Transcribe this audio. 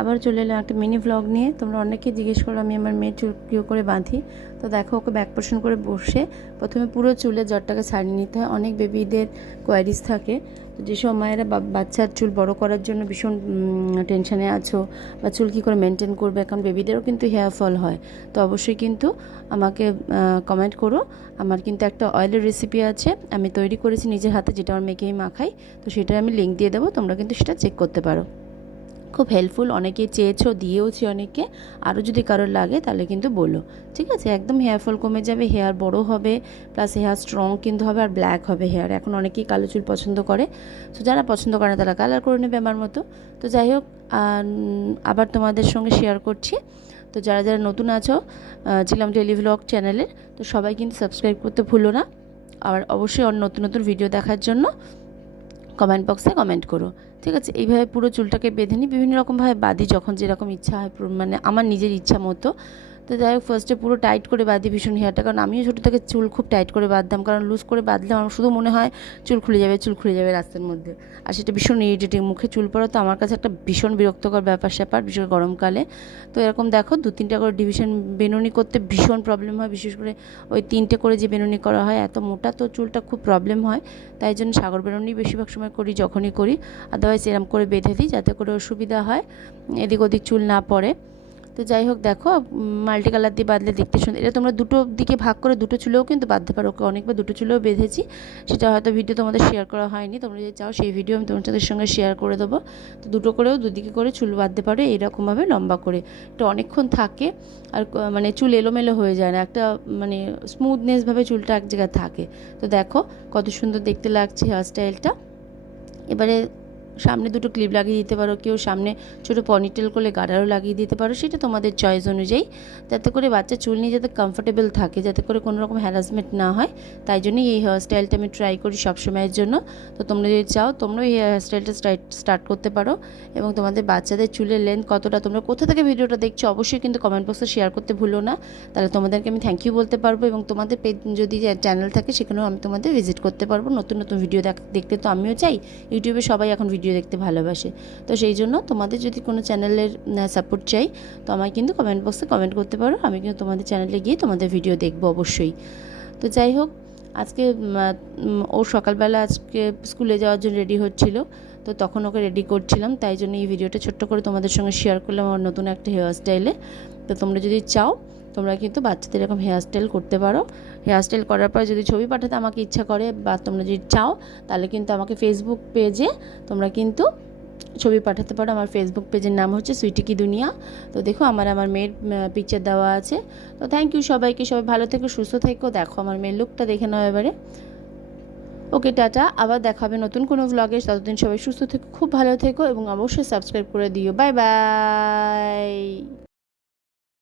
আবার চলে এলাম একটা মিনি ভ্লগ নিয়ে। তোমরা অনেকেই জিজ্ঞেস করো আমি আমার মেয়ের চুল কী করে বাঁধি। তো দেখো, ওকে ব্যাক পোর্শন করে বসে প্রথমে পুরো চুলের জটটাকে ছাড়িয়ে নিতে হয়। অনেক বেবিদের কোয়ারিজ থাকে, তো যেসব মায়েরা বাচ্চার চুল বড় করার জন্য ভীষণ টেনশানে আছো বা চুল কী করে মেনটেন করবে, কারণ বেবিদেরও কিন্তু হেয়ার ফল হয়। তো অবশ্যই কিন্তু আমাকে কমেন্ট করো। আমার কিন্তু একটা অয়েলের রেসিপি আছে, আমি তৈরি করেছি নিজের হাতে, যেটা আমার মেয়েকেই মাখাই। তো সেটার আমি লিঙ্ক দিয়ে দেবো, তোমরা কিন্তু সেটা চেক করতে পারো। খুব হেল্পফুল, অনেকে চেয়েছো, দিয়েওছি অনেককে। আরও যদি কারোর লাগে তাহলে কিন্তু বলো, ঠিক আছে? একদম হেয়ার ফল কমে যাবে, হেয়ার বড় হবে, প্লাস হেয়ার স্ট্রং কিন্তু হবে, আর ব্ল্যাক হবে হেয়ার। এখন অনেকেই কালো চুল পছন্দ করে, তো যারা পছন্দ করে না তারা কালার করে নেবে আমার মতো। তো যাই হোক, আবার তোমাদের সঙ্গে শেয়ার করছি। তো যারা যারা নতুন আছো ঝিলাম ডেইলি ভ্লগ চ্যানেলের, তো সবাই কিন্তু সাবস্ক্রাইব করতে ভুলো না। আর অবশ্যই নতুন নতুন ভিডিও দেখার জন্য কমেন্ট বক্সে কমেন্ট করো, ঠিক আছে? এইভাবে পুরো চুলটাকে বেঁধে নিই, বিভিন্ন রকমভাবে বাঁধি, যখন যেরকম ইচ্ছা হয়, মানে আমার নিজের ইচ্ছা মতো। তো যাই হোক, ফার্স্টে পুরো টাইট করে বাঁধি ভীষণ হেয়ারটা, কারণ আমিও ছোটো থেকে চুল খুব টাইট করে বাঁধতাম, কারণ লুজ করে বাঁধলে আমার শুধু মনে হয় চুল খুলে যাবে, চুল খুলে যাবে রাস্তার মধ্যে। আর সেটা ভীষণ ইরিটেটিং, মুখে চুল পড়া তো আমার কাছে একটা ভীষণ বিরক্তকর ব্যাপার স্যাপার, বিশেষ করে গরমকালে। তো এরকম দেখো 2-3টা করে ডিভিশন বেনুনি করতে ভীষণ প্রবলেম হয়, বিশেষ করে ওই 3টে করে যে বেনুনি করা হয়, এত মোটা তো চুলটা খুব প্রবলেম হয়। তাই জন্য সাগর বেনুনি বেশিরভাগ সময় করি যখনই করি, আদারওয়াইজ এরম করে বেঁধে দিই যাতে করে অসুবিধা হয়, এদিক ওদিক চুল না পড়ে। তো যাই হোক, দেখো মাল্টি কালার দিয়ে বাঁধলে দেখতে সুন্দর। এটা তোমরা দুটো দিকে ভাগ করে দুটো চুলেও কিন্তু বাঁধতে পারো। ওকে অনেকবার দুটো চুলেও বেঁধেছি, সেটা হয়তো ভিডিও তোমাদের শেয়ার করা হয়নি। তোমরা যদি চাও সেই ভিডিও আমি তোমাদের সঙ্গে শেয়ার করে দেবো। তো দুটো করেও দুদিকে করে চুল বাঁধতে পারো এইরকমভাবে লম্বা করে। এটা অনেকক্ষণ থাকে, আর মানে চুল এলোমেলো হয়ে যায় না, একটা মানে স্মুথনেসভাবে চুলটা এক জায়গায় থাকে। তো দেখো কত সুন্দর দেখতে লাগছে হেয়ার স্টাইলটা। এবারে সামনে দুটো ক্লিপ লাগিয়ে দিতে পারো, কেউ সামনে ছোটো পনিটেল করলে গাডারও লাগিয়ে দিতে পারো, সেটা তোমাদের চয়েস অনুযায়ী, যাতে করে বাচ্চা চুল নিয়ে যাতে কমফোর্টেবল থাকে, যাতে করে কোনো রকম হ্যারাসমেন্ট না হয়। তাই জন্যই এই হেয়ার স্টাইলটা আমি ট্রাই করি সবসময়ের জন্য। তো তোমরা যদি চাও তোমরাও এই হেয়ার স্টাইলটা স্টার্ট করতে পারো। এবং তোমাদের বাচ্চাদের চুলের লেন্থ কতটা, তোমরা কোথা থেকে ভিডিওটা দেখছো অবশ্যই কিন্তু কমেন্ট বক্সে শেয়ার করতে ভুলো না, তাহলে তোমাদেরকে আমি থ্যাংক ইউ বলতে পারবো। এবং তোমাদের পেজ যদি চ্যানেল থাকে সেখানেও আমি তোমাদের ভিজিট করতে পারবো। নতুন নতুন ভিডিও দেখতে তো আমিও চাই, ইউটিউবে সবাই এখন ভিডিও দেখতে ভালোবাসে। তো সেই জন্য তোমাদের যদি কোনো চ্যানেলের সাপোর্ট চাই, তো আমায় কিন্তু কমেন্ট বক্সে কমেন্ট করতে পারো, আমি কিন্তু তোমাদের চ্যানেলে গিয়ে তোমাদের ভিডিও দেখবো অবশ্যই। তো যাই হোক, আজকে ও সকালবেলা আজকে স্কুলে যাওয়ার জন্য রেডি হচ্ছিলো, তো তখন ওকে রেডি করছিলাম, তাই জন্য এই ভিডিওটা ছোট্ট করে তোমাদের সঙ্গে শেয়ার করলাম আমার নতুন একটা হেয়ার স্টাইলে। তো তোমরা যদি চাও তোমরা কিন্তু বাচ্চাদের এরকম হেয়ার স্টাইল করতে পারো। হেয়ার স্টাইল করার পর যদি ছবি পাঠাতে আমাকে ইচ্ছা করে, বা তোমরা যদি চাও তাহলে কিন্তু আমাকে ফেসবুক পেজে তোমরা কিন্তু ছবি পাঠাতে পারো। আমার ফেসবুক পেজের নাম হচ্ছে সুইটি কি দুনিয়া। তো দেখো আমার মেয়ের পিকচার দেওয়া আছে। তো থ্যাংক ইউ সবাইকে, সবাই ভালো থেকো, সুস্থ থেকো। দেখো আমার মেয়ের লুকটা দেখে নাও এবারে। ওকে, টাটা, আবার দেখা হবে নতুন কোনো ভ্লগে। ততদিন সবাই সুস্থ থেকো, খুব ভালো থেকো, এবং অবশ্যই সাবস্ক্রাইব করে দিও। Bye bye.